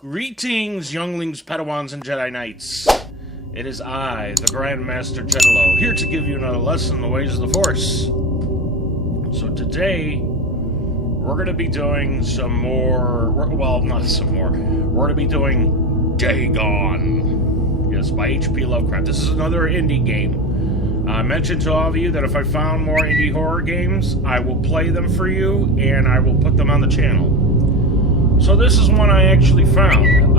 Greetings, younglings, Padawans, and Jedi Knights. It is I, the Grand Master Jeddalo, here to give you another lesson in the ways of the Force. So today, we're going to be doing some more, well, not some more, we're going to be doing Dagon. Yes, by H.P. Lovecraft. This is another indie game. I mentioned to all of you that if I found more indie horror games, I will play them for you, and I will put them on the channel. So this is one I actually found,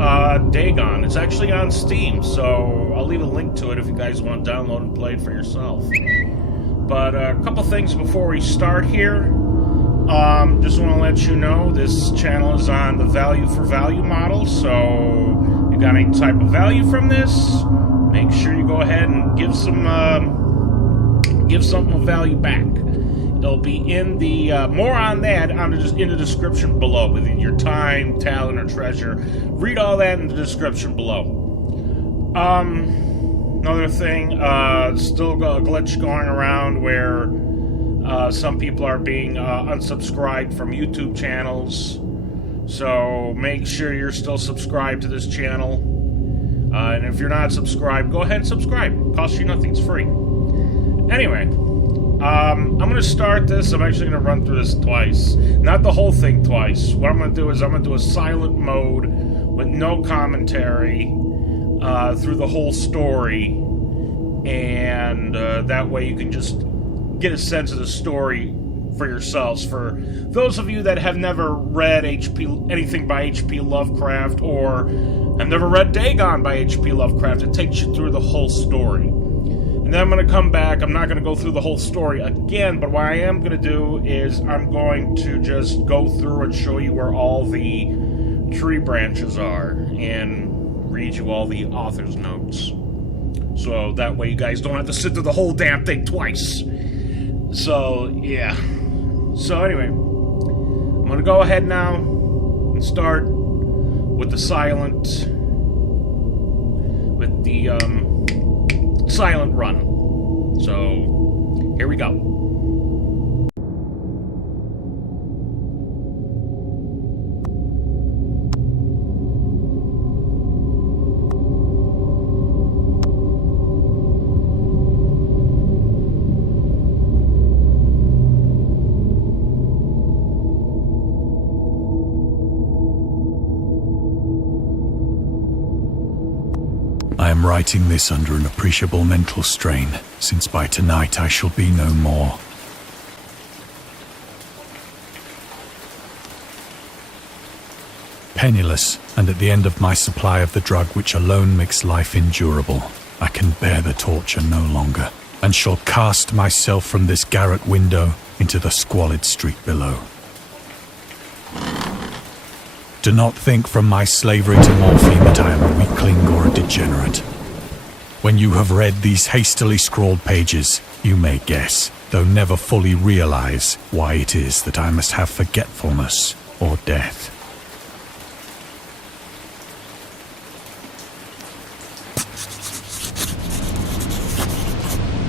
Dagon. It's actually on Steam, so I'll leave a link to it if you guys want to download and play it for yourself. But a couple things before we start here. Just want to let you know this channel is on the value for value model, so if you got any type of value from this, make sure you go ahead and give something of value back. It'll be in the, more on that in the description below, with your time, talent, or treasure. Read all that in the description below. Another thing, still a glitch going around where some people are being unsubscribed from YouTube channels. So make sure you're still subscribed to this channel. And if you're not subscribed, go ahead and subscribe. It costs you nothing, it's free. Anyway. I'm going to start this. I'm actually going to run through this twice. Not the whole thing twice. What I'm going to do is I'm going to do a silent mode with no commentary through the whole story. And that way you can just get a sense of the story for yourselves. For those of you that have never read anything by H.P. Lovecraft or have never read Dagon by H.P. Lovecraft, it takes you through the whole story. And then I'm going to come back. I'm not going to go through the whole story again, but what I am going to do is I'm going to just go through and show you where all the tree branches are and read you all the author's notes. So that way you guys don't have to sit through the whole damn thing twice. So, yeah. So anyway, I'm going to go ahead now and start with the silent run. So, here we go. I am writing this under an appreciable mental strain, since by tonight I shall be no more. Penniless, and at the end of my supply of the drug which alone makes life endurable, I can bear the torture no longer, and shall cast myself from this garret window into the squalid street below. Do not think from my slavery to morphine that I am a weakling or a degenerate. When you have read these hastily scrawled pages, you may guess, though never fully realize, why it is that I must have forgetfulness or death.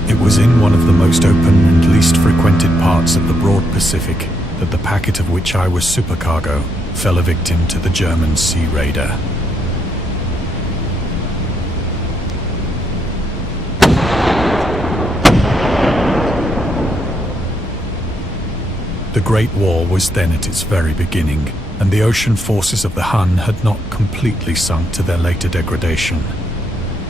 It was in one of the most open and least frequented parts of the broad Pacific that the packet of which I was supercargo fell a victim to the German sea raider. The Great War was then at its very beginning, and the ocean forces of the Hun had not completely sunk to their later degradation,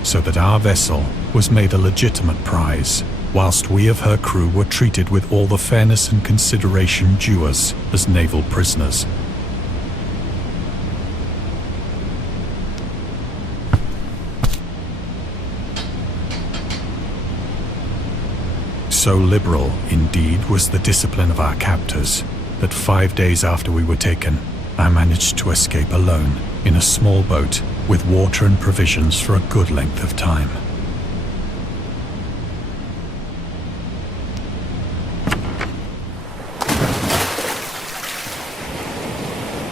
so that our vessel was made a legitimate prize, whilst we of her crew were treated with all the fairness and consideration due us as naval prisoners. So liberal, indeed, was the discipline of our captors, that 5 days after we were taken, I managed to escape alone in a small boat with water and provisions for a good length of time.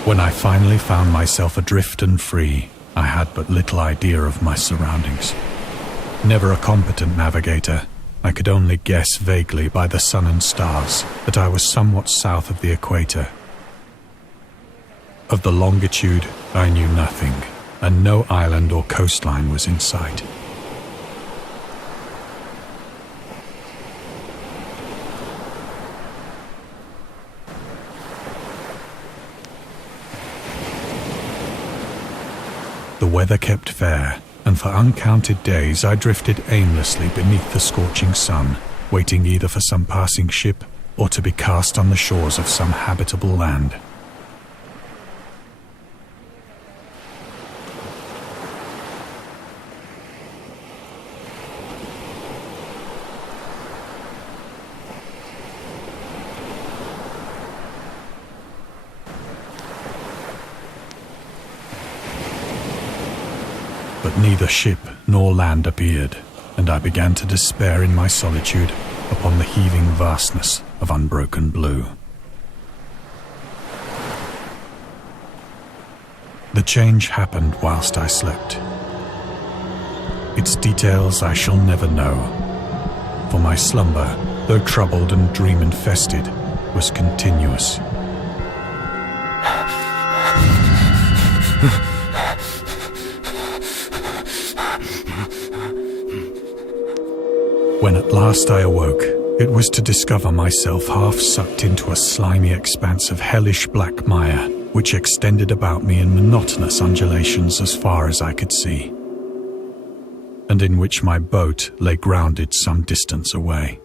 When I finally found myself adrift and free, I had but little idea of my surroundings. Never a competent navigator, I could only guess vaguely by the sun and stars that I was somewhat south of the equator. Of the longitude, I knew nothing, and no island or coastline was in sight. The weather kept fair, and for uncounted days I drifted aimlessly beneath the scorching sun, waiting either for some passing ship or to be cast on the shores of some habitable land. But neither ship nor land appeared, and I began to despair in my solitude upon the heaving vastness of unbroken blue. The change happened whilst I slept. Its details I shall never know, for my slumber, though troubled and dream-infested, was continuous. When at last I awoke, it was to discover myself half sucked into a slimy expanse of hellish black mire, which extended about me in monotonous undulations as far as I could see, and in which my boat lay grounded some distance away.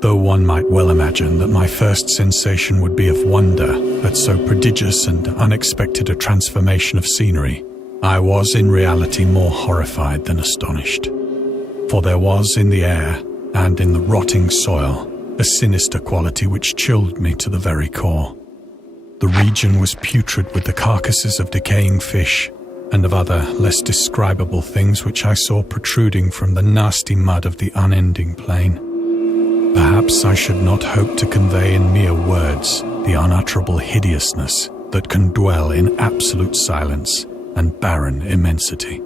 Though one might well imagine that my first sensation would be of wonder at so prodigious and unexpected a transformation of scenery, I was in reality more horrified than astonished. For there was in the air, and in the rotting soil, a sinister quality which chilled me to the very core. The region was putrid with the carcasses of decaying fish, and of other less describable things which I saw protruding from the nasty mud of the unending plain. Perhaps I should not hope to convey in mere words the unutterable hideousness that can dwell in absolute silence and barren immensity.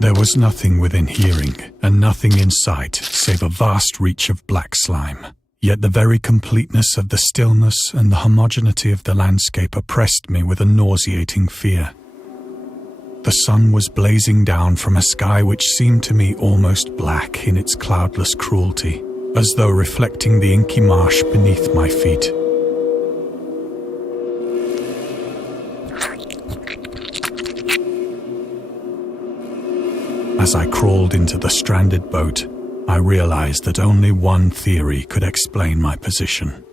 There was nothing within hearing, and nothing in sight, save a vast reach of black slime. Yet the very completeness of the stillness and the homogeneity of the landscape oppressed me with a nauseating fear. The sun was blazing down from a sky which seemed to me almost black in its cloudless cruelty, as though reflecting the inky marsh beneath my feet. As I crawled into the stranded boat, I realized that only one theory could explain my position.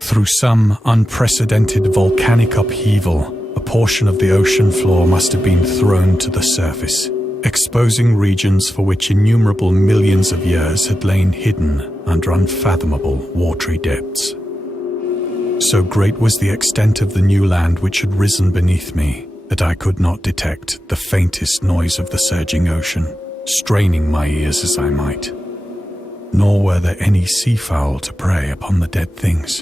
Through some unprecedented volcanic upheaval, a portion of the ocean floor must have been thrown to the surface, exposing regions for which innumerable millions of years had lain hidden under unfathomable watery depths. So great was the extent of the new land which had risen beneath me, that I could not detect the faintest noise of the surging ocean, straining my ears as I might. Nor were there any seafowl to prey upon the dead things.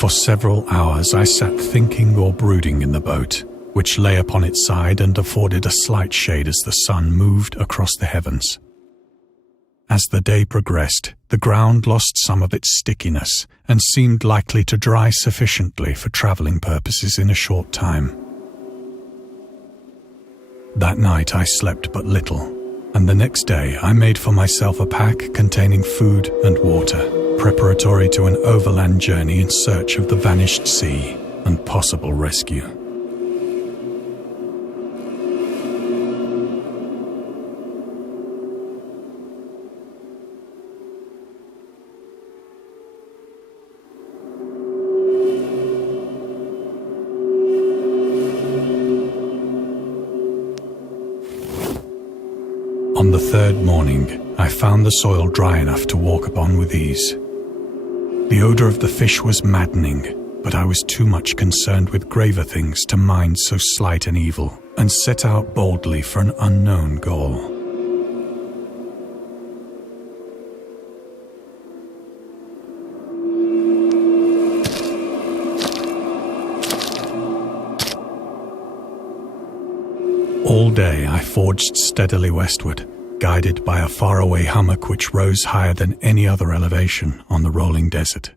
For several hours I sat thinking or brooding in the boat, which lay upon its side and afforded a slight shade as the sun moved across the heavens. As the day progressed, the ground lost some of its stickiness and seemed likely to dry sufficiently for travelling purposes in a short time. That night I slept but little, and the next day I made for myself a pack containing food and water, preparatory to an overland journey in search of the vanished sea and possible rescue. On the third morning, I found the soil dry enough to walk upon with ease. The odor of the fish was maddening, but I was too much concerned with graver things to mind so slight an evil, and set out boldly for an unknown goal. All day I forged steadily westward, guided by a faraway hummock which rose higher than any other elevation on the rolling desert.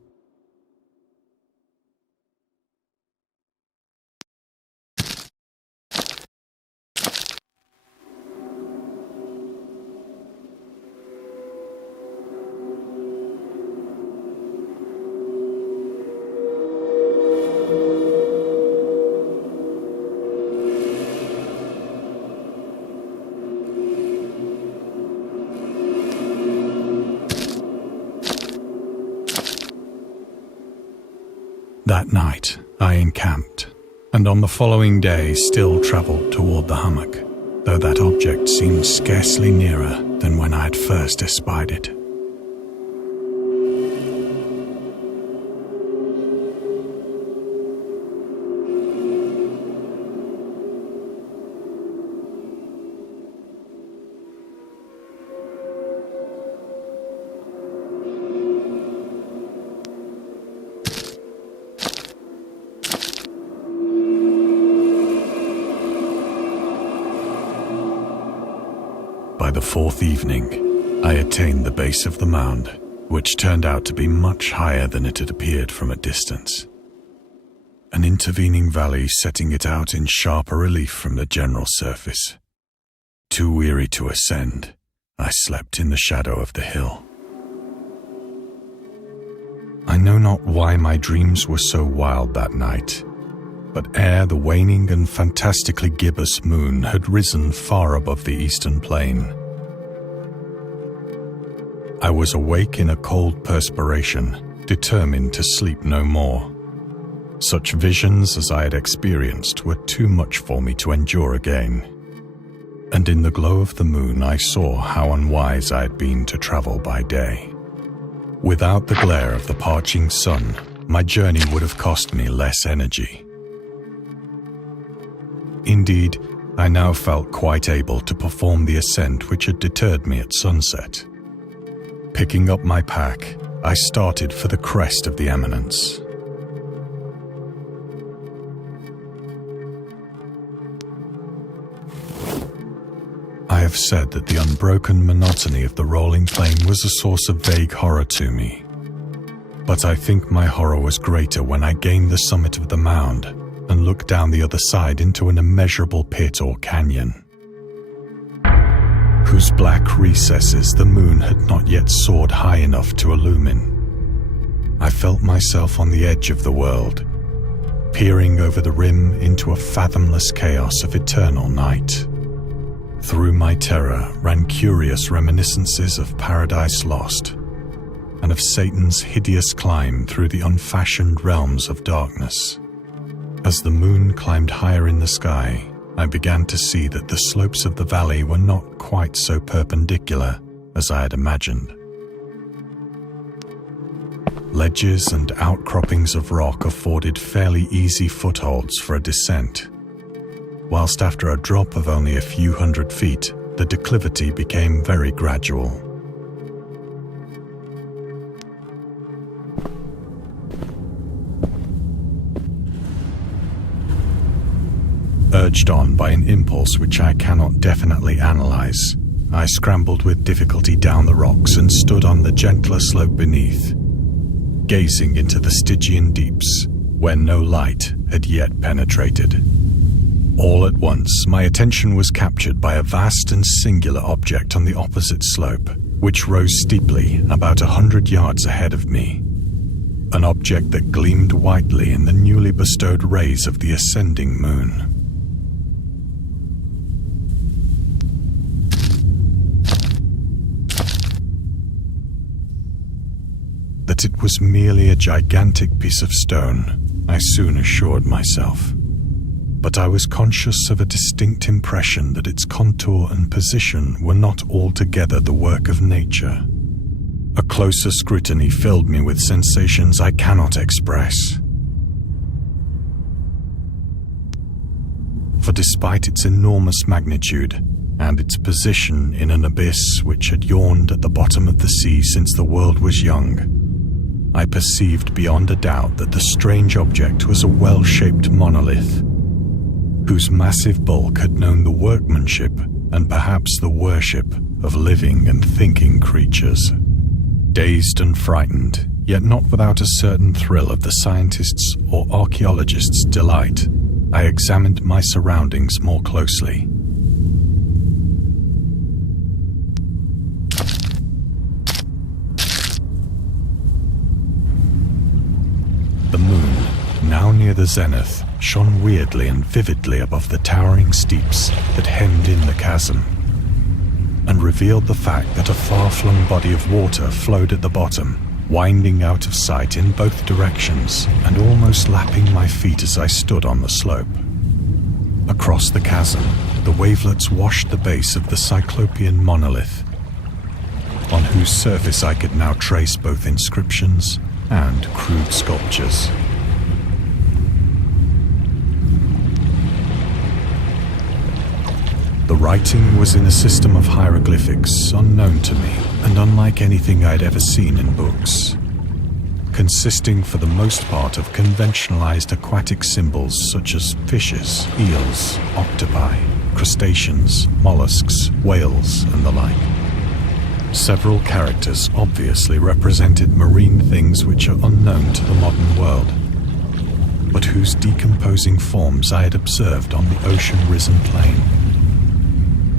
That night, I encamped, and on the following day still travelled toward the hummock, though that object seemed scarcely nearer than when I had first espied it. By the fourth evening, I attained the base of the mound, which turned out to be much higher than it had appeared from a distance. An intervening valley setting it out in sharper relief from the general surface. Too weary to ascend, I slept in the shadow of the hill. I know not why my dreams were so wild that night, but ere the waning and fantastically gibbous moon had risen far above the eastern plain, I was awake in a cold perspiration, determined to sleep no more. Such visions as I had experienced were too much for me to endure again, and in the glow of the moon I saw how unwise I had been to travel by day. Without the glare of the parching sun, my journey would have cost me less energy. Indeed, I now felt quite able to perform the ascent which had deterred me at sunset. Picking up my pack, I started for the crest of the eminence. I have said that the unbroken monotony of the rolling plain was a source of vague horror to me, but I think my horror was greater when I gained the summit of the mound and looked down the other side into an immeasurable pit or canyon, whose black recesses the moon had not yet soared high enough to illumine. I felt myself on the edge of the world, peering over the rim into a fathomless chaos of eternal night. Through my terror ran curious reminiscences of Paradise Lost, and of Satan's hideous climb through the unfashioned realms of darkness. As the moon climbed higher in the sky, I began to see that the slopes of the valley were not quite so perpendicular as I had imagined. Ledges and outcroppings of rock afforded fairly easy footholds for a descent, whilst after a drop of only a few hundred feet, the declivity became very gradual. Urged on by an impulse which I cannot definitely analyze, I scrambled with difficulty down the rocks and stood on the gentler slope beneath, gazing into the Stygian deeps, where no light had yet penetrated. All at once, my attention was captured by a vast and singular object on the opposite slope, which rose steeply about 100 yards ahead of me. An object that gleamed whitely in the newly bestowed rays of the ascending moon. That it was merely a gigantic piece of stone, I soon assured myself. but I was conscious of a distinct impression that its contour and position were not altogether the work of nature. A closer scrutiny filled me with sensations I cannot express. For despite its enormous magnitude, and its position in an abyss which had yawned at the bottom of the sea since the world was young, I perceived beyond a doubt that the strange object was a well-shaped monolith, whose massive bulk had known the workmanship and perhaps the worship of living and thinking creatures. Dazed and frightened, yet not without a certain thrill of the scientist's or archaeologist's delight, I examined my surroundings more closely. The moon, now near the zenith, shone weirdly and vividly above the towering steeps that hemmed in the chasm, and revealed the fact that a far-flung body of water flowed at the bottom, winding out of sight in both directions and almost lapping my feet as I stood on the slope. Across the chasm, the wavelets washed the base of the cyclopean monolith, on whose surface I could now trace both inscriptions and crude sculptures. The writing was in a system of hieroglyphics unknown to me and unlike anything I'd ever seen in books, consisting for the most part of conventionalized aquatic symbols such as fishes, eels, octopi, crustaceans, mollusks, whales, and the like. Several characters obviously represented marine things which are unknown to the modern world, but whose decomposing forms I had observed on the ocean-risen plain.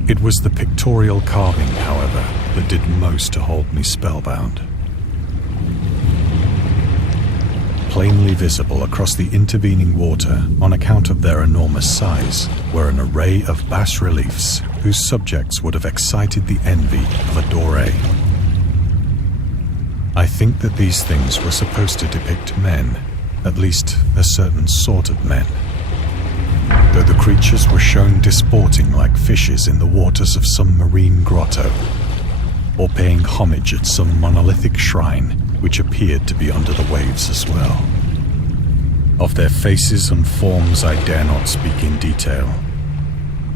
It was the pictorial carving, however, that did most to hold me spellbound. Plainly visible across the intervening water, on account of their enormous size, were an array of bas-reliefs whose subjects would have excited the envy of a Doré. I think that these things were supposed to depict men, at least a certain sort of men, though the creatures were shown disporting like fishes in the waters of some marine grotto, or paying homage at some monolithic shrine which appeared to be under the waves as well. Of their faces and forms I dare not speak in detail,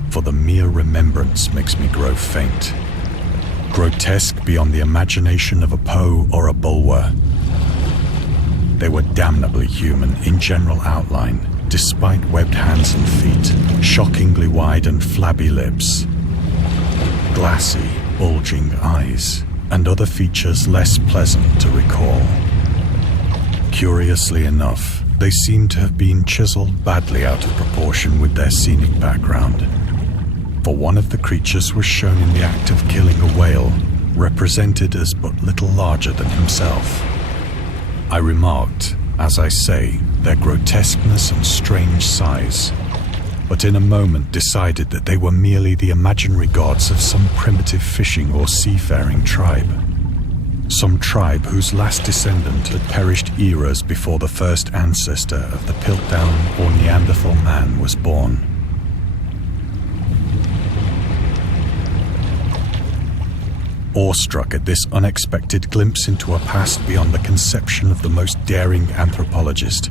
for the mere remembrance makes me grow faint. Grotesque beyond the imagination of a Poe or a Bulwer, they were damnably human in general outline, despite webbed hands and feet, shockingly wide and flabby lips, glassy, bulging eyes, and other features less pleasant to recall. Curiously enough, they seem to have been chiseled badly out of proportion with their scenic background, for one of the creatures was shown in the act of killing a whale, represented as but little larger than himself. I remarked, as I say, their grotesqueness and strange size, but in a moment decided that they were merely the imaginary gods of some primitive fishing or seafaring tribe. Some tribe whose last descendant had perished eras before the first ancestor of the Piltdown or Neanderthal man was born. Awestruck at this unexpected glimpse into a past beyond the conception of the most daring anthropologist,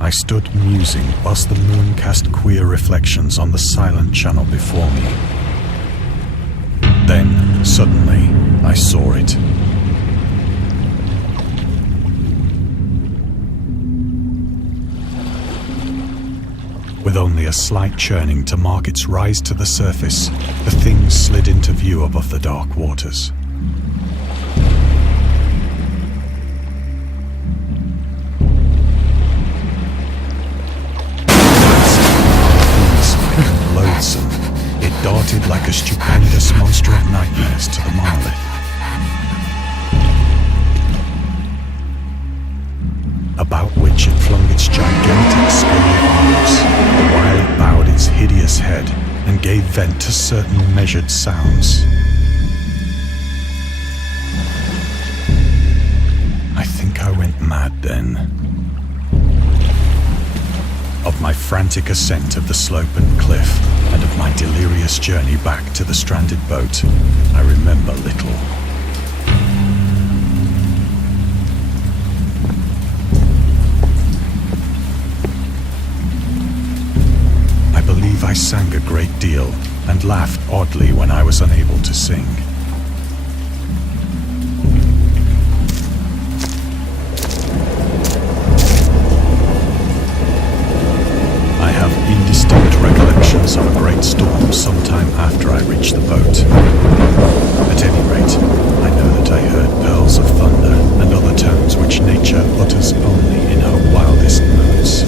I stood musing whilst the moon cast queer reflections on the silent channel before me. Then, suddenly, I saw it. With only a slight churning to mark its rise to the surface, the thing slid into view above the dark waters. Loathsome, it darted like a stupendous monster of nightmares to the monolith. About which it flung its gigantic scaly arms, while it bowed its hideous head and gave vent to certain measured sounds. I think I went mad then. Of my frantic frantic ascent of the slope and cliff, and of my delirious journey back to the stranded boat, I remember little. I believe I sang a great deal and laughed oddly when I was unable to sing. I have indistinct recollections of a great storm sometime after I reached the boat. At any rate, I know that I heard pearls of thunder and other tones which nature utters only in her wildest moods.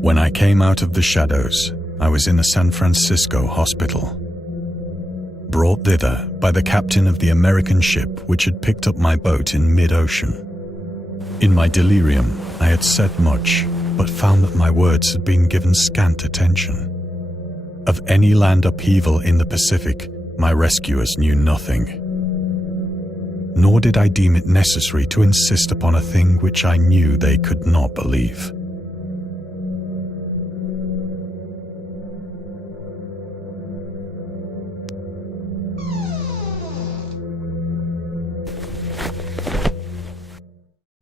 When I came out of the shadows, I was in a San Francisco hospital, brought thither by the captain of the American ship which had picked up my boat in mid-ocean. In my delirium, I had said much, but found that my words had been given scant attention. Of any land upheaval in the Pacific, my rescuers knew nothing. Nor did I deem it necessary to insist upon a thing which I knew they could not believe.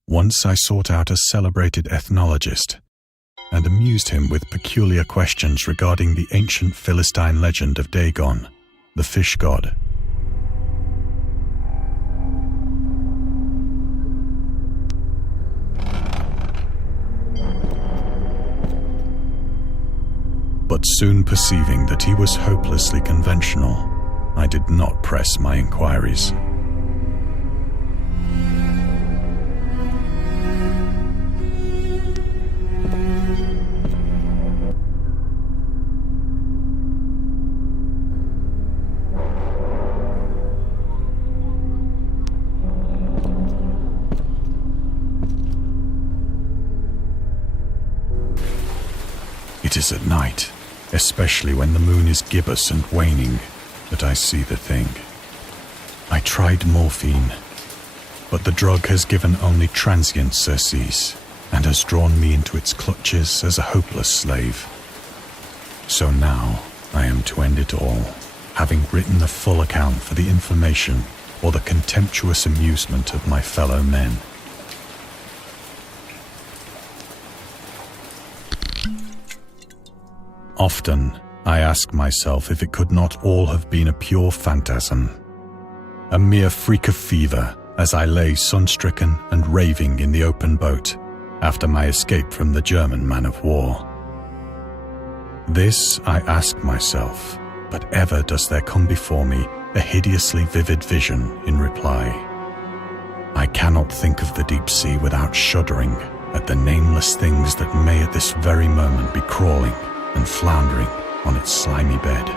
Once I sought out a celebrated ethnologist and amused him with peculiar questions regarding the ancient Philistine legend of Dagon, the fish god. But soon perceiving that he was hopelessly conventional, I did not press my inquiries. It is at night, especially when the moon is gibbous and waning, that I see the thing. I tried morphine, but the drug has given only transient surcease and has drawn me into its clutches as a hopeless slave. So now I am to end it all, having written a full account for the information or the contemptuous amusement of my fellow men. Often, I ask myself if it could not all have been a pure phantasm, a mere freak of fever as I lay sun-stricken and raving in the open boat after my escape from the German man-of-war. This I ask myself, but ever does there come before me a hideously vivid vision in reply. I cannot think of the deep sea without shuddering at the nameless things that may at this very moment be crawling and floundering on its slimy bed,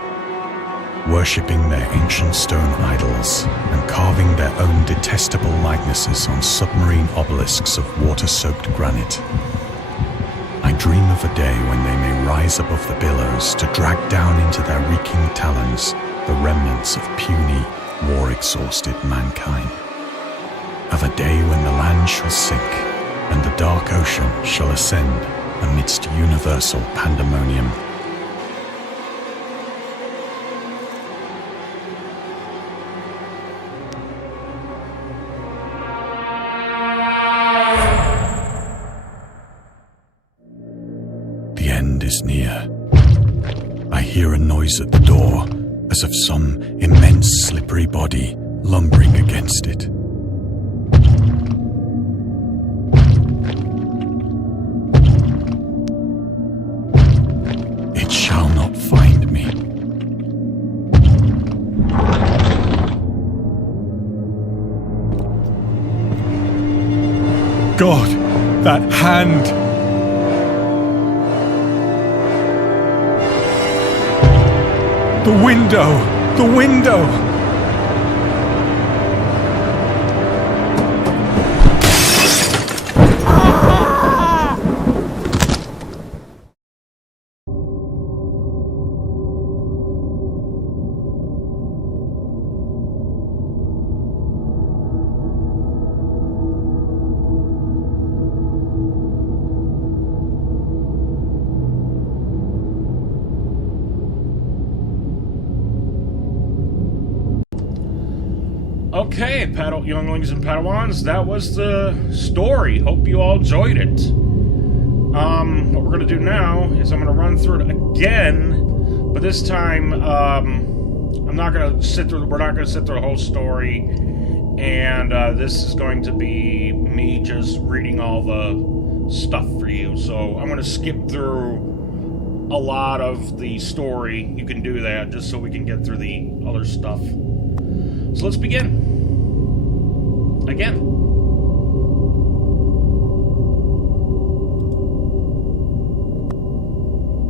worshipping their ancient stone idols and carving their own detestable likenesses on submarine obelisks of water-soaked granite. I dream of a day when they may rise above the billows to drag down into their reeking talons the remnants of puny, war-exhausted mankind. Of a day when the land shall sink and the dark ocean shall ascend amidst universal pandemonium. The end is near. I hear a noise at the door, as of some immense slippery body lumbering against it. It shall not find me. God, that hand! The window! The window! Okay, younglings and Padawans, that was the story. Hope you all enjoyed it. What we're going to do now is I'm going to run through it again, but this time, we're not going to sit through the whole story, and this is going to be me just reading all the stuff for you. So I'm going to skip through a lot of the story. You can do that just so we can get through the other stuff. So let's begin. Again.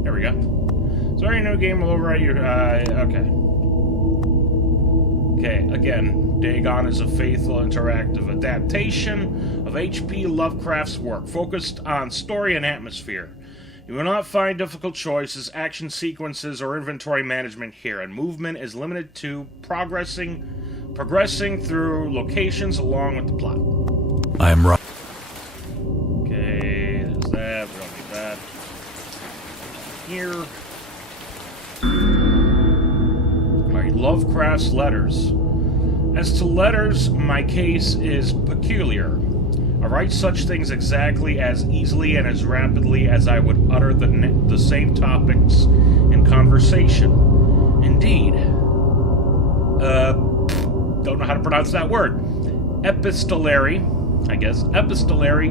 There we go. Sorry, no game will overwrite your... okay. Okay, again. Dagon is a faithful interactive adaptation of H.P. Lovecraft's work, focused on story and atmosphere. You will not find difficult choices, action sequences, or inventory management here, and movement is limited to progressing through locations along with the plot. I am right. Okay, there's that. We don't need that. Here. Alright, Lovecraft's letters. As to letters, my case is peculiar. I write such things exactly as easily and as rapidly as I would utter the same topics in conversation. Indeed. Don't know how to pronounce that word. Epistolary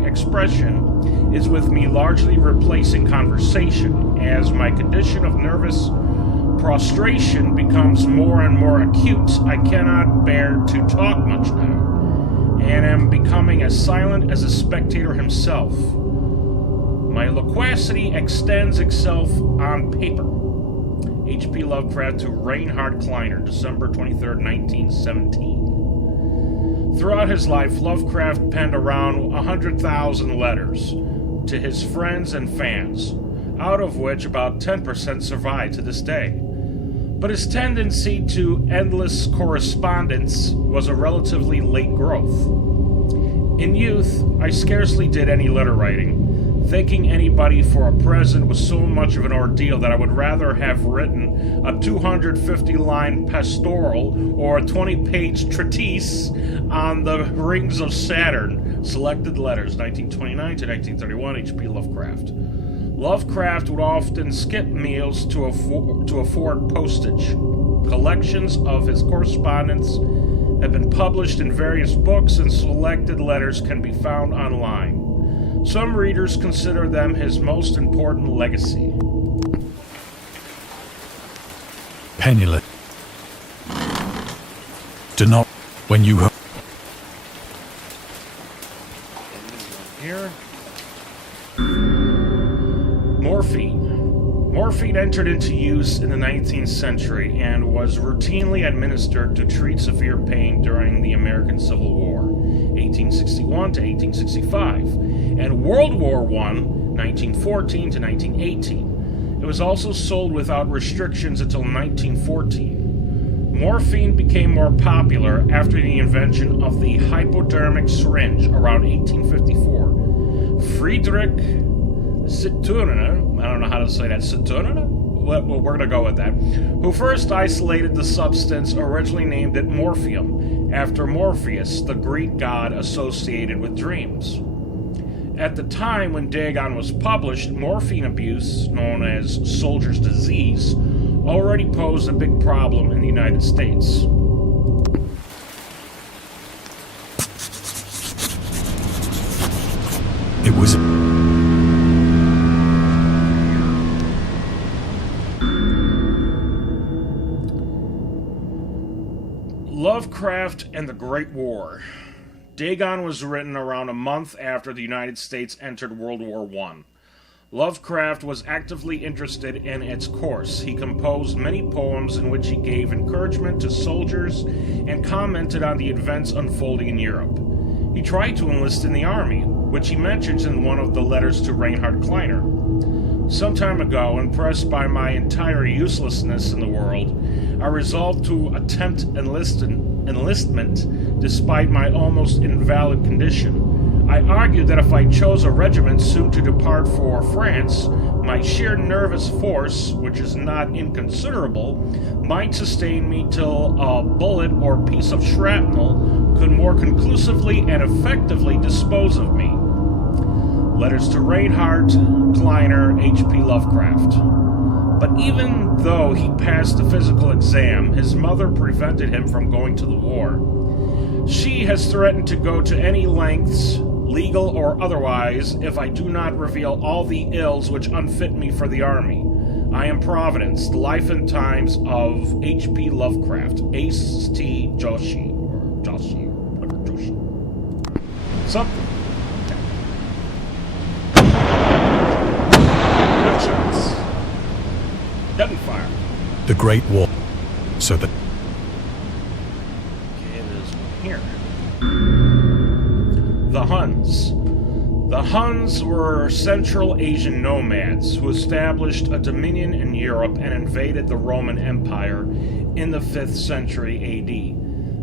expression is with me largely replacing conversation, as my condition of nervous prostration becomes more and more acute. I cannot bear to talk much now, and am becoming as silent as a spectator himself. My loquacity extends itself on paper. H.P. Lovecraft to Reinhard Kleiner, December 23rd, 1917. Throughout his life, Lovecraft penned around 100,000 letters to his friends and fans, out of which about 10% survive to this day. But his tendency to endless correspondence was a relatively late growth. In youth, I scarcely did any letter writing. Thanking anybody for a present was so much of an ordeal that I would rather have written a 250-line pastoral or a 20-page treatise on the rings of Saturn. Selected letters, 1929 to 1931, H.P. Lovecraft. Lovecraft would often skip meals to afford postage. Collections of his correspondence have been published in various books, and selected letters can be found online. Some readers consider them his most important legacy. Penniless. Do not, when you... Here. Morphine. Morphine entered into use in the 19th century and was routinely administered to treat severe pain during the American Civil War, 1861 to 1865. And World War I, 1914 to 1918. It was also sold without restrictions until 1914. Morphine became more popular after the invention of the hypodermic syringe around 1854. Friedrich Saturner, I don't know how to say that, Saturner? Well, we're going to go with that, who first isolated the substance, originally named it morphium, after Morpheus, the Greek god associated with dreams. At the time when Dagon was published, morphine abuse, known as soldier's disease, already posed a big problem in the United States. It was... Lovecraft and the Great War. Dagon was written around a month after the United States entered World War I. Lovecraft was actively interested in its course. He composed many poems in which he gave encouragement to soldiers and commented on the events unfolding in Europe. He tried to enlist in the army, which he mentions in one of the letters to Reinhard Kleiner. Some time ago, impressed by my entire uselessness in the world, I resolved to attempt enlistment despite my almost invalid condition. I argued that if I chose a regiment soon to depart for France, My sheer nervous force, which is not inconsiderable, might sustain me till a bullet or piece of shrapnel could more conclusively and effectively dispose of me. Letters to Reinhard Kleiner, H.P. Lovecraft. But even though he passed the physical exam, his mother prevented him from going to the war. She has threatened to go to any lengths, legal or otherwise, if I do not reveal all the ills which unfit me for the army. I am Providence, the life and times of H.P. Lovecraft, A.T. Joshi. Something. Gunshots. Gunfire. The Great War. So that... Okay, there's one here. The Huns. The Huns were Central Asian nomads who established a dominion in Europe and invaded the Roman Empire in the 5th century A.D.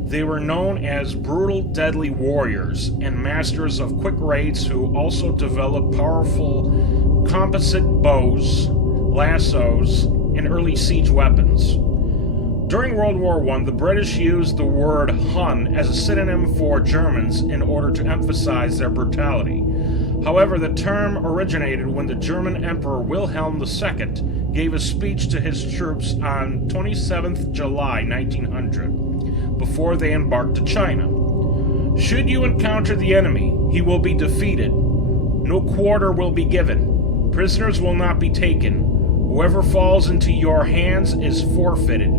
They were known as brutal, deadly warriors and masters of quick raids who also developed powerful composite bows, lassos, and early siege weapons. During World War I, the British used the word Hun as a synonym for Germans in order to emphasize their brutality. However, the term originated when the German Emperor Wilhelm II gave a speech to his troops on 27th July 1900, before they embarked to China. Should you encounter the enemy, he will be defeated. No quarter will be given. Prisoners will not be taken. Whoever falls into your hands is forfeited.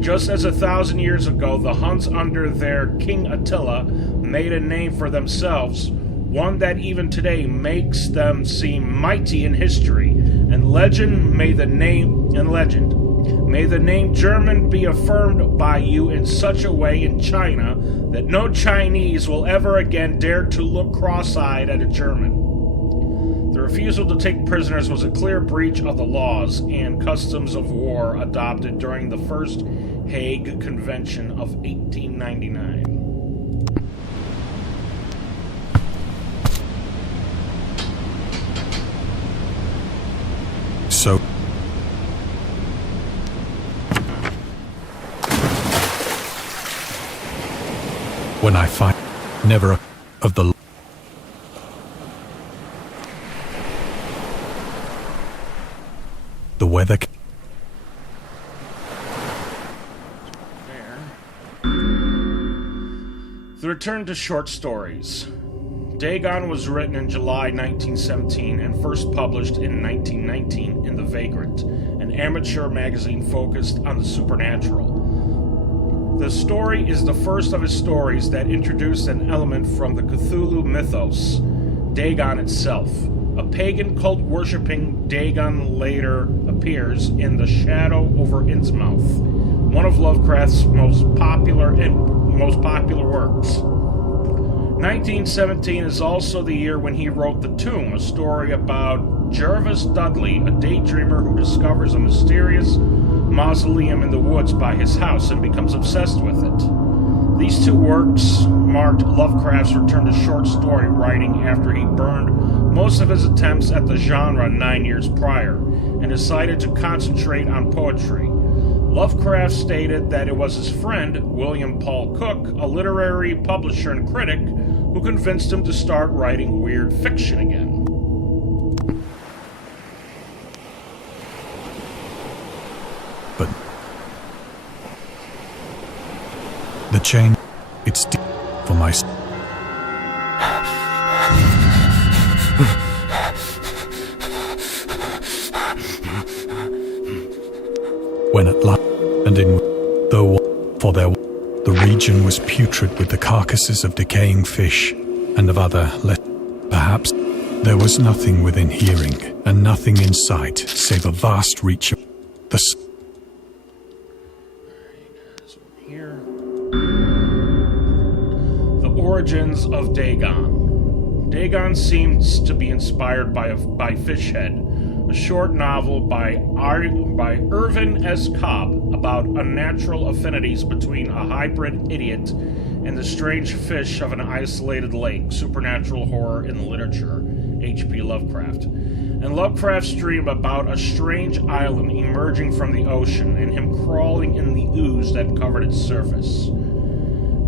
Just as 1,000 years ago, the Huns under their King Attila made a name for themselves, one that even today makes them seem mighty in history, and legend may the name German be affirmed by you in such a way in China that no Chinese will ever again dare to look cross-eyed at a German. The refusal to take prisoners was a clear breach of the laws and customs of war adopted during the First Hague Convention of 1899. So... when I find never of the weather there. The return to short stories. Dagon was written in July 1917 and first published in 1919 in The Vagrant, an amateur magazine focused on the supernatural. The story is the first of his stories that introduced an element from the Cthulhu mythos, Dagon itself. A pagan cult worshipping Dagon later appears in The Shadow over Innsmouth, one of Lovecraft's most popular works. 1917 is also the year when he wrote The Tomb, a story about Jervis Dudley, a daydreamer who discovers a mysterious mausoleum in the woods by his house and becomes obsessed with it. These two works marked Lovecraft's return to short story writing after he burned most of his attempts at the genre 9 years prior and decided to concentrate on poetry. Lovecraft stated that it was his friend, William Paul Cook, a literary publisher and critic, who convinced him to start writing weird fiction again. But the chain, it's deep for my... When at last, and in though for their the region was putrid with the carcasses of decaying fish and of other perhaps there was nothing within hearing and nothing in sight save a vast reach of the here. The origins of Dagon. Dagon seems to be inspired by Fishhead, a short novel by Irvin S. Cobb about unnatural affinities between a hybrid idiot and the strange fish of an isolated lake, supernatural horror in literature, H.P. Lovecraft. And Lovecraft's dream about a strange island emerging from the ocean and him crawling in the ooze that covered its surface.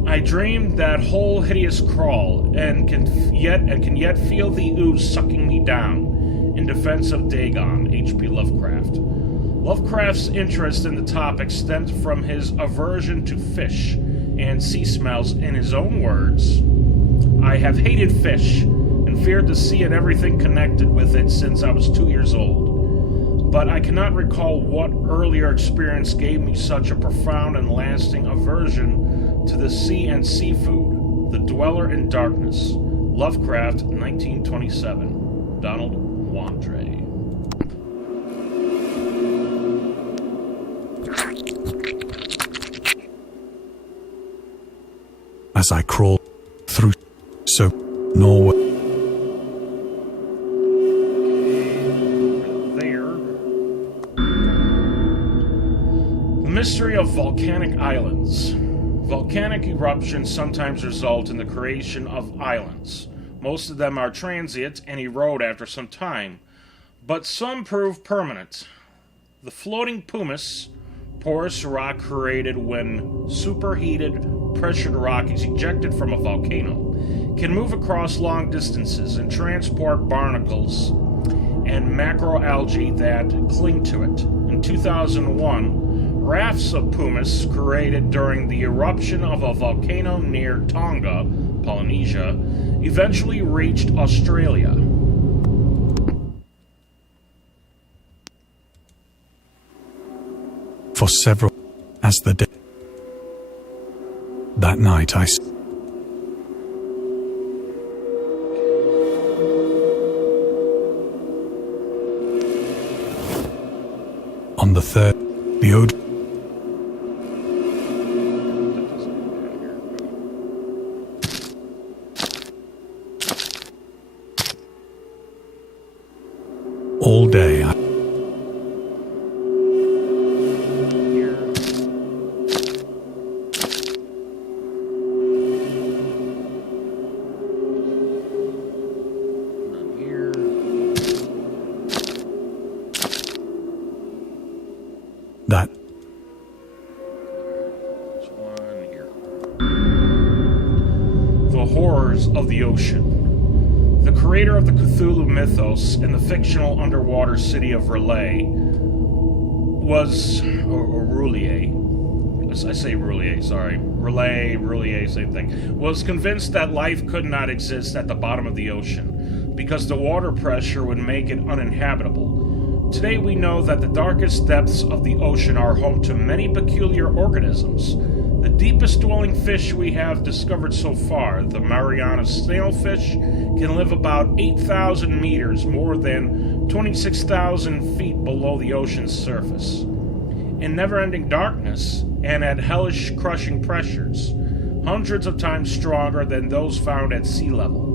I dreamed that whole hideous crawl and can yet feel the ooze sucking me down. In defense of Dagon, H.P. Lovecraft. Lovecraft's interest in the topic stemmed from his aversion to fish and sea smells. In his own words, "I have hated fish and feared the sea and everything connected with it since I was 2 years old. But I cannot recall what earlier experience gave me such a profound and lasting aversion to the sea and seafood. The Dweller in Darkness." Lovecraft, 1927. Donald Wandre. As I crawled through Norway. There. The mystery of volcanic islands. Volcanic eruptions sometimes result in the creation of islands. Most of them are transient and erode after some time, but some prove permanent. The Floating Pumice, porous rock created when superheated, pressured rock is ejected from a volcano, can move across long distances and transport barnacles and macroalgae that cling to it. In 2001, rafts of pumice created during the eruption of a volcano near Tonga, Polynesia, eventually reached Australia. For several, as the day. That night on the third, the ode. All day that one here. The horrors of the ocean. The creator of the Cthulhu mythos in the fictional underwater city of R'lyeh was, or R'lyeh, I say R'lyeh, sorry, R'lyeh, same thing, was convinced that life could not exist at the bottom of the ocean because the water pressure would make it uninhabitable. Today we know that the darkest depths of the ocean are home to many peculiar organisms. The deepest dwelling fish we have discovered so far, the Mariana snailfish, can live about 8,000 meters, more than 26,000 feet below the ocean's surface. In never-ending darkness and at hellish crushing pressures, hundreds of times stronger than those found at sea level.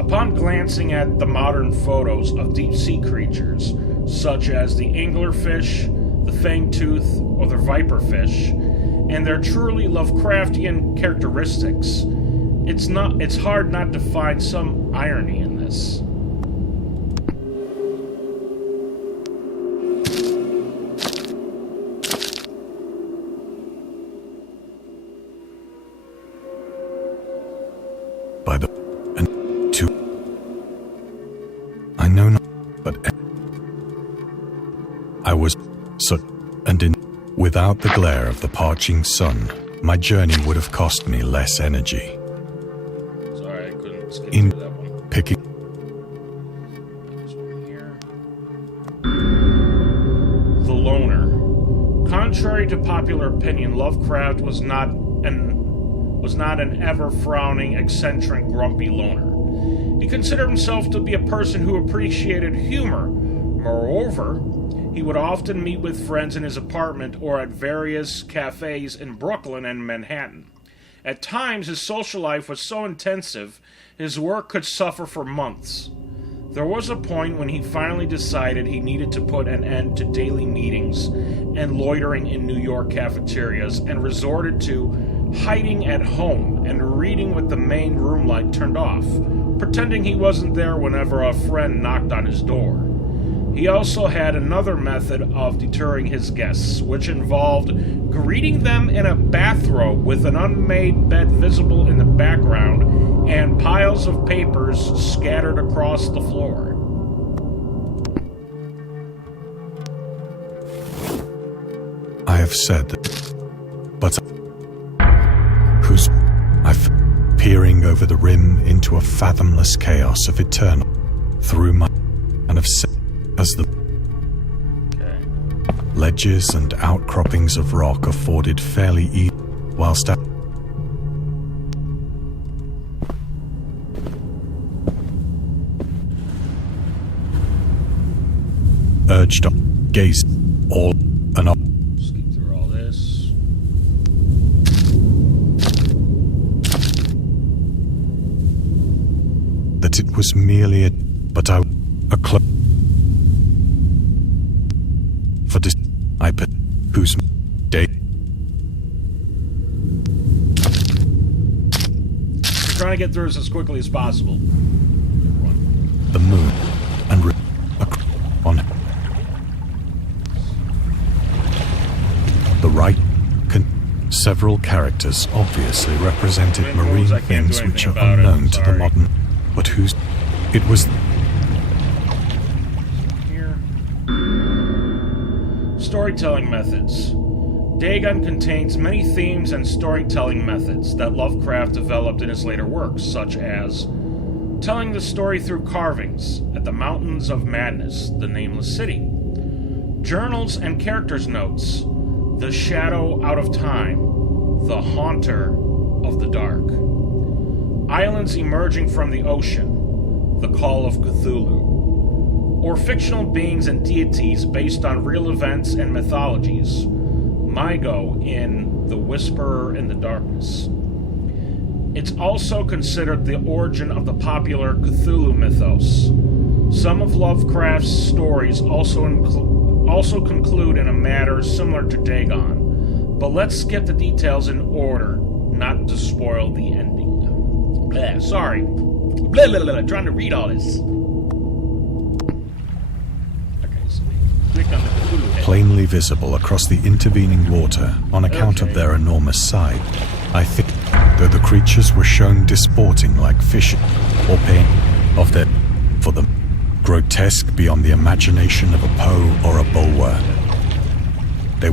Upon glancing at the modern photos of deep-sea creatures, such as the anglerfish, the fangtooth, or the viperfish, and their truly Lovecraftian characteristics, it's hard not to find some irony in this. By the and two, I know not, but I was so and in. Without the glare of the parching sun, my journey would have cost me less energy. Sorry, I couldn't skip In through that one. picking This one here. The Loner. Contrary to popular opinion, Lovecraft was not an ever-frowning, eccentric, grumpy loner. He considered himself to be a person who appreciated humor. Moreover, he would often meet with friends in his apartment or at various cafes in Brooklyn and Manhattan. At times, his social life was so intensive, his work could suffer for months. There was a point when he finally decided he needed to put an end to daily meetings and loitering in New York cafeterias and resorted to hiding at home and reading with the main room light turned off, pretending he wasn't there whenever a friend knocked on his door. He also had another method of deterring his guests, which involved greeting them in a bathrobe with an unmade bed visible in the background and piles of papers scattered across the floor. I have said that, but who's peering over the rim into a fathomless chaos of eternal through my and have said as the ledges and outcroppings of rock afforded fairly easy, whilst urged on gaze all and up. Skip through all this. That it was merely a close for this iPad whose day We're trying to get through this as quickly as possible. the moon and on the right several characters obviously represented marine things which are unknown to the modern, but whose it was. Storytelling methods. Dagon contains many themes and storytelling methods that Lovecraft developed in his later works, such as telling the story through carvings at the Mountains of Madness, the Nameless City, journals and characters' notes, the Shadow Out of Time, the Haunter of the Dark, islands emerging from the ocean, the Call of Cthulhu, or fictional beings and deities based on real events and mythologies, Mygo in The Whisperer in the Darkness. It's also considered the origin of the popular Cthulhu mythos. Some of Lovecraft's stories also conclude in a manner similar to Dagon, but let's skip the details in order, not to spoil the ending. Sorry. Trying to read all this. Plainly visible across the intervening water on account of their enormous size. I think, though the creatures were shown disporting like fish or pain of their, for them, grotesque beyond the imagination of a Poe or a Bulwer. They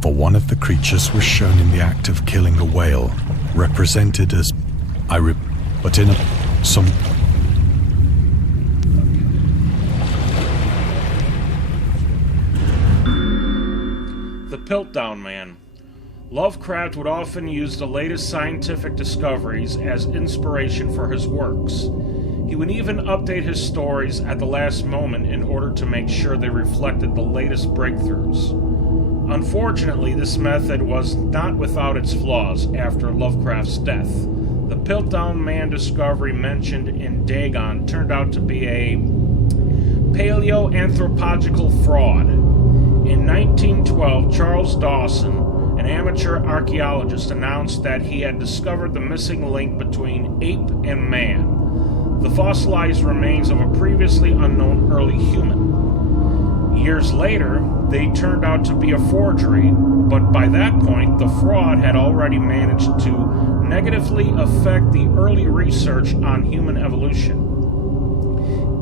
for one of the creatures was shown in the act of killing a whale, represented as but in some. The Piltdown Man. Lovecraft would often use the latest scientific discoveries as inspiration for his works. He would even update his stories at the last moment in order to make sure they reflected the latest breakthroughs. Unfortunately, this method was not without its flaws after Lovecraft's death. The Piltdown Man discovery mentioned in Dagon turned out to be a paleoanthropological fraud. In 1912, Charles Dawson, an amateur archaeologist, announced that he had discovered the missing link between ape and man, the fossilized remains of a previously unknown early human. Years later, they turned out to be a forgery, but by that point, the fraud had already managed to negatively affect the early research on human evolution.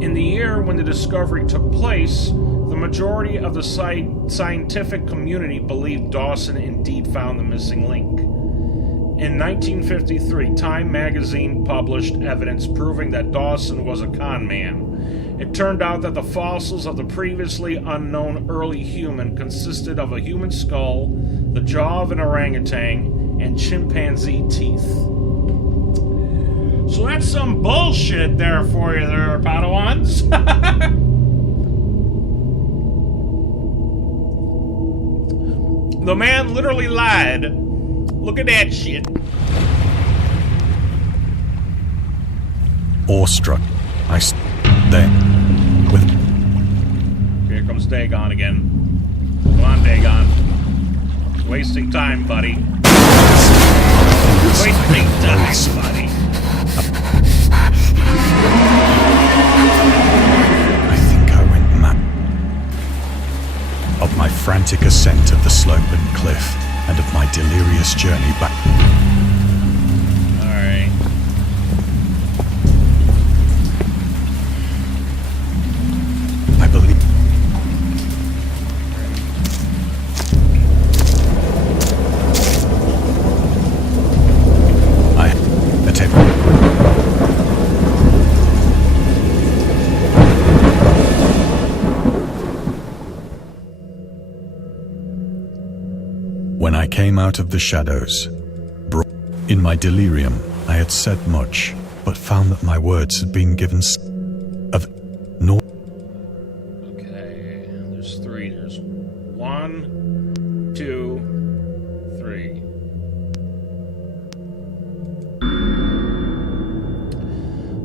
In the year when the discovery took place, the majority of the scientific community believed Dawson indeed found the missing link. In 1953, Time magazine published evidence proving that Dawson was a con man. It turned out that the fossils of the previously unknown early human consisted of a human skull, the jaw of an orangutan, and chimpanzee teeth. So that's some bullshit there for you there, Padawans. The man literally lied. Look at that shit. Awestruck, then with. Here comes Dagon again. Come on, Dagon. Wasting time, buddy. Wait till they die, buddy. I think I went mad. Of my frantic ascent of the sloping cliff, and of my delirious journey back. Alright. I believe. I attempt. When I came out of the shadows, in my delirium, I had said much, but found that my words had been given of no. Okay, there's three. There's 1, 2, 3.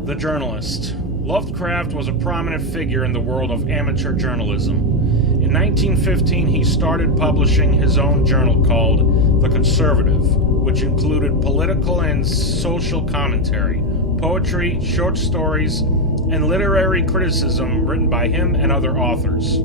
The Journalist. Lovecraft was a prominent figure in the world of amateur journalism. In 1915, he started publishing his own journal called The Conservative, which included political and social commentary, poetry, short stories, and literary criticism written by him and other authors.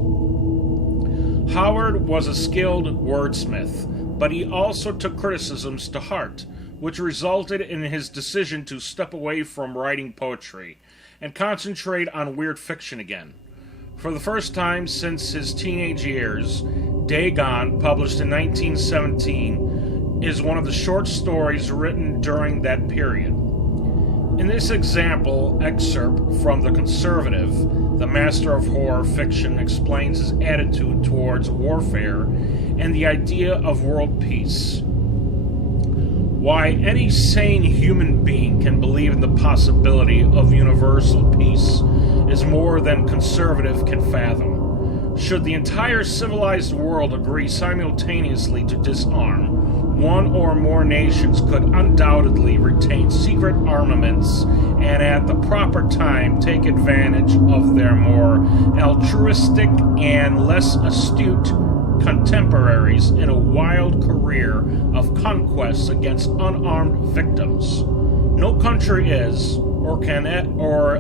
Howard was a skilled wordsmith, but he also took criticisms to heart, which resulted in his decision to step away from writing poetry and concentrate on weird fiction again. For the first time since his teenage years, Dagon, published in 1917, is one of the short stories written during that period. In this excerpt from The Conservative, the master of horror fiction explains his attitude towards warfare and the idea of world peace. Why any sane human being can believe in the possibility of universal peace is more than conservative can fathom. Should the entire civilized world agree simultaneously to disarm, one or more nations could undoubtedly retain secret armaments and at the proper time take advantage of their more altruistic and less astute contemporaries in a wild career of conquests against unarmed victims. No country is, or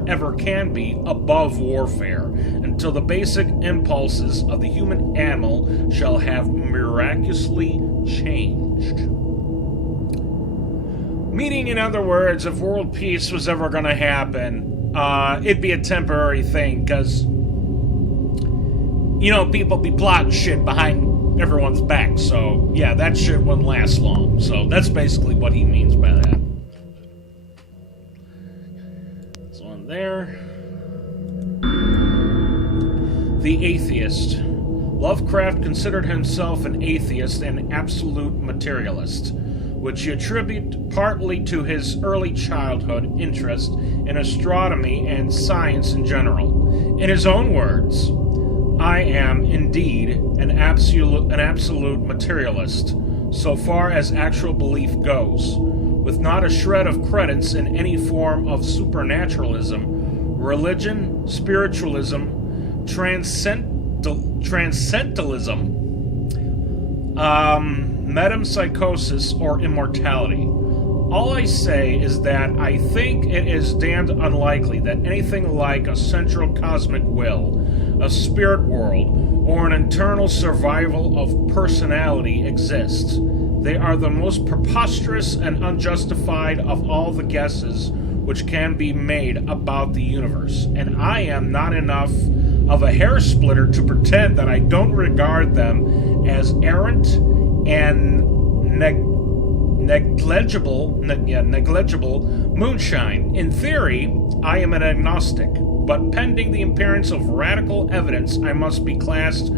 ever can be, above warfare until the basic impulses of the human animal shall have miraculously changed. Meaning, in other words, if world peace was ever going to happen, it'd be a temporary thing, because people be plotting shit behind everyone's back, so, yeah, that shit wouldn't last long. So, that's basically what he means by that. So, on there. The Atheist. Lovecraft considered himself an atheist and absolute materialist, which he attributed partly to his early childhood interest in astronomy and science in general. In his own words, I am, indeed, an absolute materialist, so far as actual belief goes, with not a shred of credence in any form of supernaturalism, religion, spiritualism, transcendentalism, metempsychosis, or immortality. All I say is that I think it is damned unlikely that anything like a central cosmic will, a spirit world, or an internal survival of personality exists. They are the most preposterous and unjustified of all the guesses which can be made about the universe, and I am not enough of a hair splitter to pretend that I don't regard them as errant and negligible moonshine. In theory, I am an agnostic, but pending the appearance of radical evidence, I must be classed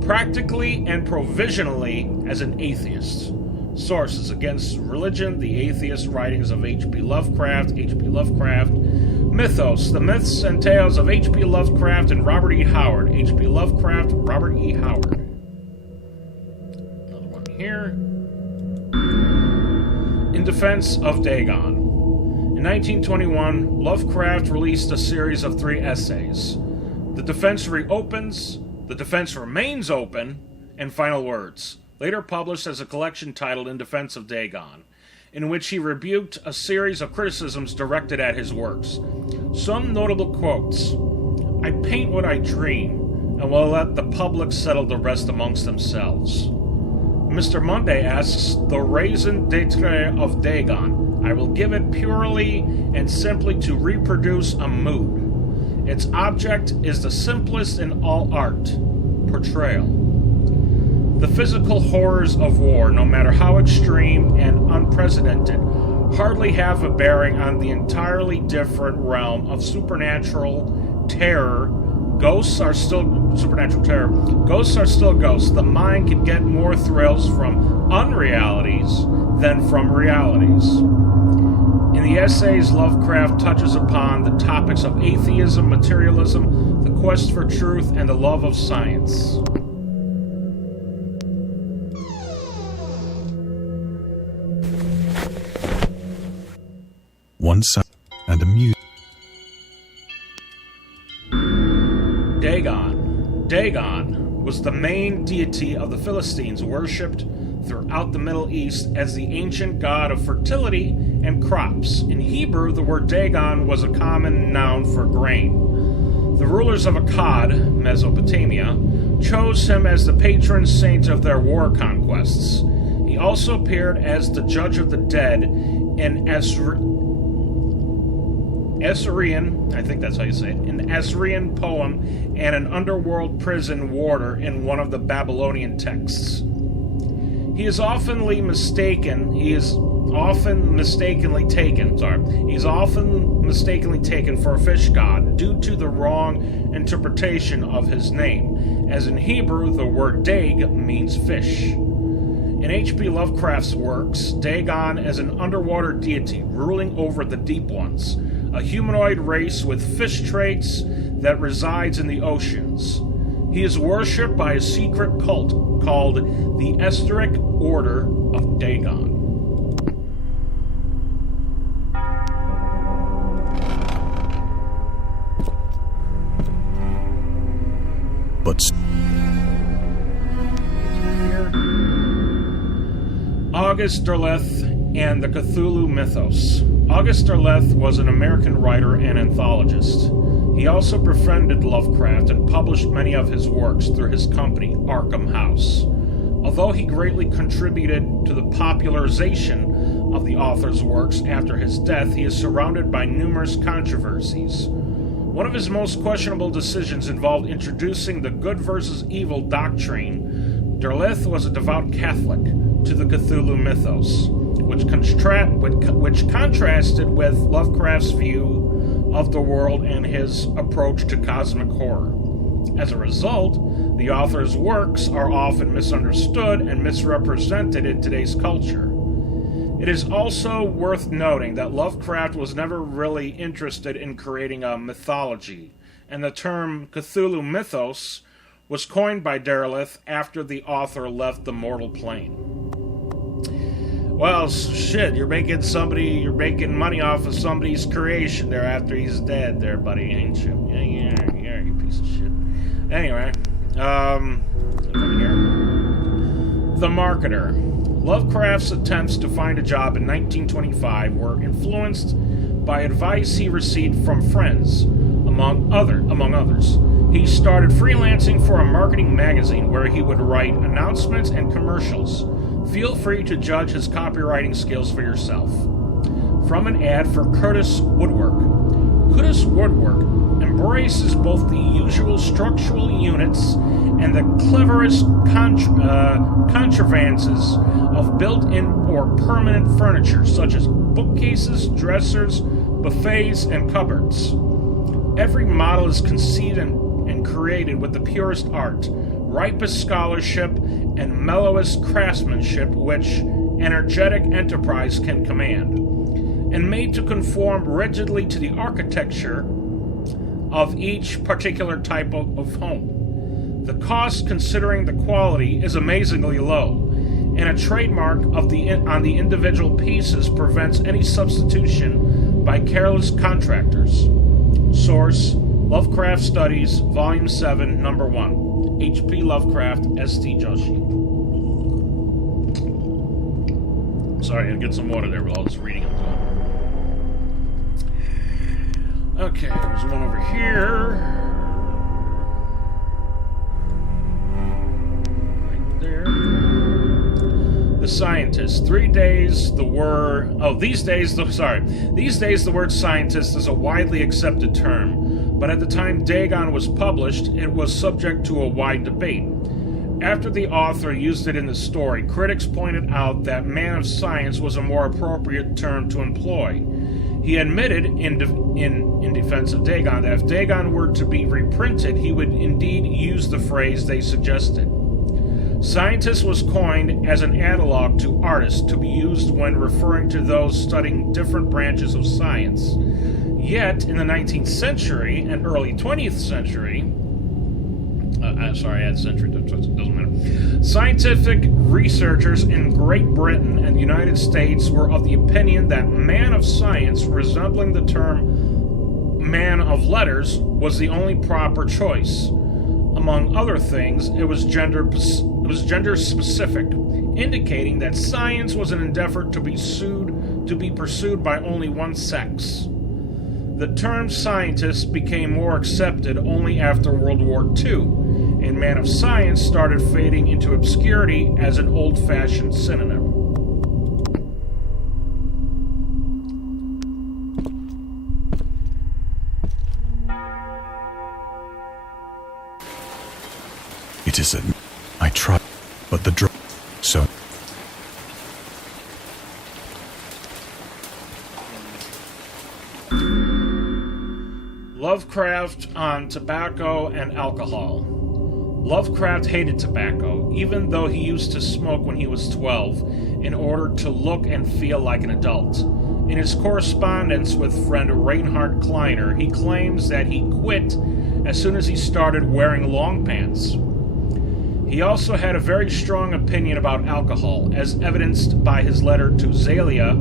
practically and provisionally as an atheist. Sources: Against Religion, The Atheist Writings of H.P. Lovecraft, H.P. Lovecraft. Mythos: The Myths and Tales of H.P. Lovecraft and Robert E. Howard, H.P. Lovecraft, Robert E. Howard. Another one here. In Defense of Dagon. In 1921, Lovecraft released a series of 3 essays. The Defense Reopens, The Defense Remains Open, and Final Words. later published as a collection titled In Defense of Dagon, in which he rebuked a series of criticisms directed at his works. Some notable quotes: "I paint what I dream, and will let the public settle the rest amongst themselves." Mr. Monday asks, "The raison d'etre of Dagon, I will give it purely and simply to reproduce a mood. Its object is the simplest in all art, portrayal. The physical horrors of war, no matter how extreme and unprecedented, hardly have a bearing on the entirely different realm of supernatural terror. Ghosts are still ghosts. The mind can get more thrills from unrealities than from realities." In the essays, Lovecraft touches upon the topics of atheism, materialism, the quest for truth, and the love of science. One side and a mute. Dagon was the main deity of the Philistines, worshipped throughout the Middle East as the ancient god of fertility and crops. In Hebrew, the word Dagon was a common noun for grain. The rulers of Akkad, Mesopotamia, chose him as the patron saint of their war conquests. He also appeared as the judge of the dead in Assyrian, I think that's how you say it, an Assyrian poem, and an underworld prison warder in one of the Babylonian texts. He is often mistakenly taken for a fish god due to the wrong interpretation of his name, as in Hebrew the word Dag means fish. In H.P. Lovecraft's works, Dagon is an underwater deity ruling over the deep ones, a humanoid race with fish traits that resides in the oceans. He is worshipped by a secret cult called the Esoteric Order of Dagon. August Derleth and the Cthulhu Mythos. August Derleth was an American writer and anthologist. He also befriended Lovecraft and published many of his works through his company, Arkham House. Although he greatly contributed to the popularization of the author's works after his death, he is surrounded by numerous controversies. One of his most questionable decisions involved introducing the good versus evil doctrine. Derleth was a devout Catholic to the Cthulhu Mythos, which contrasted with Lovecraft's view of the world and his approach to cosmic horror. As a result, the author's works are often misunderstood and misrepresented in today's culture. It is also worth noting that Lovecraft was never really interested in creating a mythology, and the term Cthulhu Mythos was coined by Derleth after the author left the mortal plane. Well, shit, you're making money off of somebody's creation there after he's dead there, buddy, ain't you? Yeah, you piece of shit. Anyway, from here. The Marketer. Lovecraft's attempts to find a job in 1925 were influenced by advice he received from friends, among others. He started freelancing for a marketing magazine where he would write announcements and commercials. Feel free to judge his copywriting skills for yourself. From an ad for Curtis Woodwork. Curtis Woodwork embraces both the usual structural units and the cleverest contrivances of built-in or permanent furniture, such as bookcases, dressers, buffets, and cupboards. Every model is conceived and created with the purest art, ripest scholarship, and mellowest craftsmanship which energetic enterprise can command, and made to conform rigidly to the architecture of each particular type of home. The cost, considering the quality, is amazingly low, and a trademark on the individual pieces prevents any substitution by careless contractors. Source: Lovecraft Studies, Volume 7, Number 1. H.P. Lovecraft, S.T. Joshi. Sorry, I had to get some water there while I was reading it. Okay, there's one over here. Right there. The scientist. 3 days, the word... Oh, these days, the word scientist is a widely accepted term, but at the time Dagon was published, it was subject to a wide debate. After the author used it in the story, critics pointed out that man of science was a more appropriate term to employ. He admitted, in defense of Dagon, that if Dagon were to be reprinted, he would indeed use the phrase they suggested. Scientist was coined as an analog to artist, to be used when referring to those studying different branches of science. Yet, in the 19th century and early 20th century, doesn't matter. Scientific researchers in Great Britain and the United States were of the opinion that man of science, resembling the term man of letters, was the only proper choice. Among other things, it was gender specific, indicating that science was an endeavor to be pursued by only one sex. The term scientist became more accepted only after World War II, and man of science started fading into obscurity as an old-fashioned synonym. It isn't. I tried, but the drug... So... Lovecraft on tobacco and alcohol. Lovecraft hated tobacco, even though he used to smoke when he was 12, in order to look and feel like an adult. In his correspondence with friend Reinhard Kleiner, he claims that he quit as soon as he started wearing long pants. He also had a very strong opinion about alcohol, as evidenced by his letter to Zalia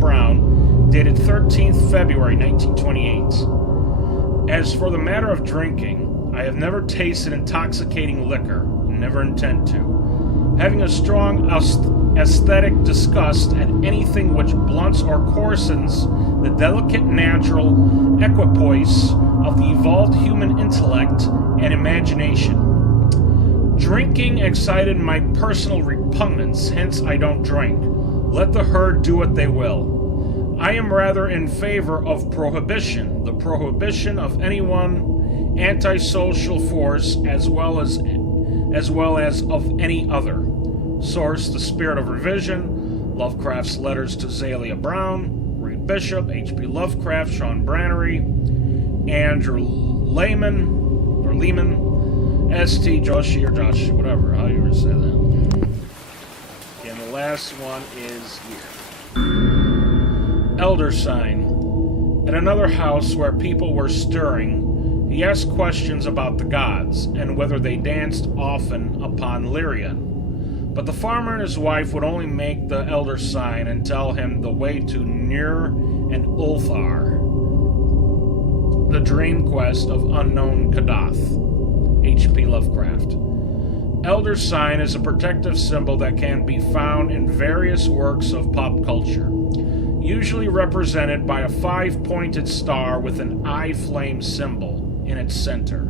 Brown, dated 13th February 1928. As for the matter of drinking, I have never tasted intoxicating liquor, and never intend to. Having a strong aesthetic disgust at anything which blunts or coarsens the delicate natural equipoise of the evolved human intellect and imagination. Drinking excited my personal repugnance, hence I don't drink. Let the herd do what they will. I am rather in favor of prohibition, the prohibition of anyone antisocial force as well as of any other. Source: The Spirit of Revision, Lovecraft's Letters to Zalia Brown, Reed Bishop, H.P. Lovecraft, Sean Brannery, Andrew Lehman, S.T. Joshi, or Josh, whatever, how you would say that. And the last one is here. Elder Sign. At another house where people were stirring, he asked questions about the gods, and whether they danced often upon Lyrian. But the farmer and his wife would only make the elder sign and tell him the way to Nur and Ulthar, the dream quest of unknown Kadath. H.P. Lovecraft. Elder Sign is a protective symbol that can be found in various works of pop culture, usually represented by a 5-pointed star with an eye flame symbol in its center.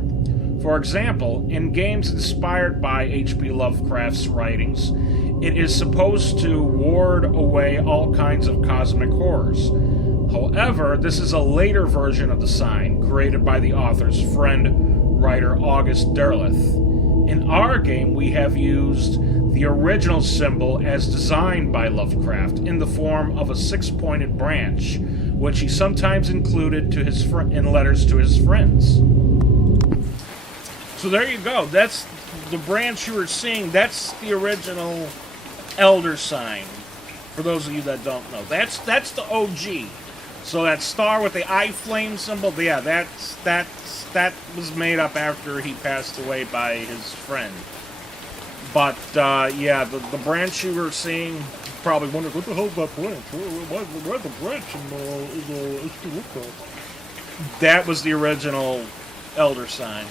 For example, in games inspired by H.P. Lovecraft's writings, it is supposed to ward away all kinds of cosmic horrors. However, this is a later version of the sign, created by the author's friend, writer August Derleth. In our game, we have used the original symbol as designed by Lovecraft in the form of a 6-pointed branch, which he sometimes included to his in letters to his friends. So there you go. That's the branch you were seeing. That's the original Elder Sign. For those of you that don't know, that's the OG. So that star with the eye flame symbol, yeah, that was made up after he passed away by his friend. But yeah, the branch you were seeing, you probably wondered, what the hell is that branch? Where's the branch in the H.P. Lovecraft? That was the original Elder Sign.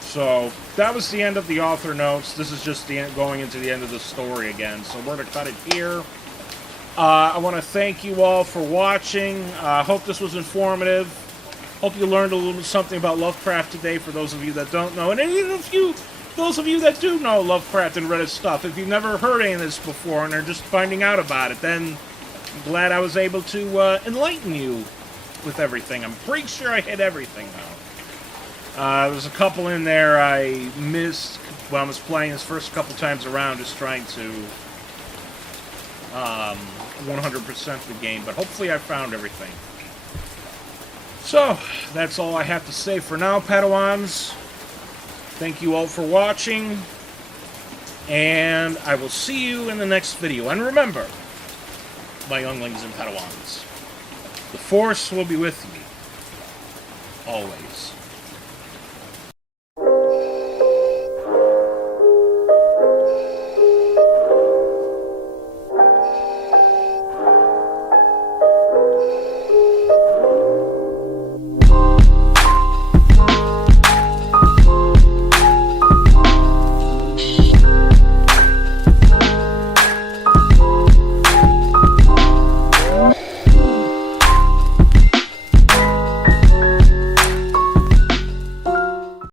So that was the end of the author notes. This is just the end, going into the end of the story again. So we're going to cut it here. I want to thank you all for watching. I hope this was informative. Hope you learned a little bit something about Lovecraft today for those of you that don't know. And even those of you that do know Lovecraft and read his stuff, if you've never heard any of this before and are just finding out about it, then I'm glad I was able to enlighten you with everything. I'm pretty sure I hit everything now. There's a couple in there I missed when I was playing this first couple times around, just trying to 100% the game, but hopefully I found everything. So, that's all I have to say for now, Padawans. Thank you all for watching, and I will see you in the next video. And remember, my younglings and Padawans, the Force will be with you, always.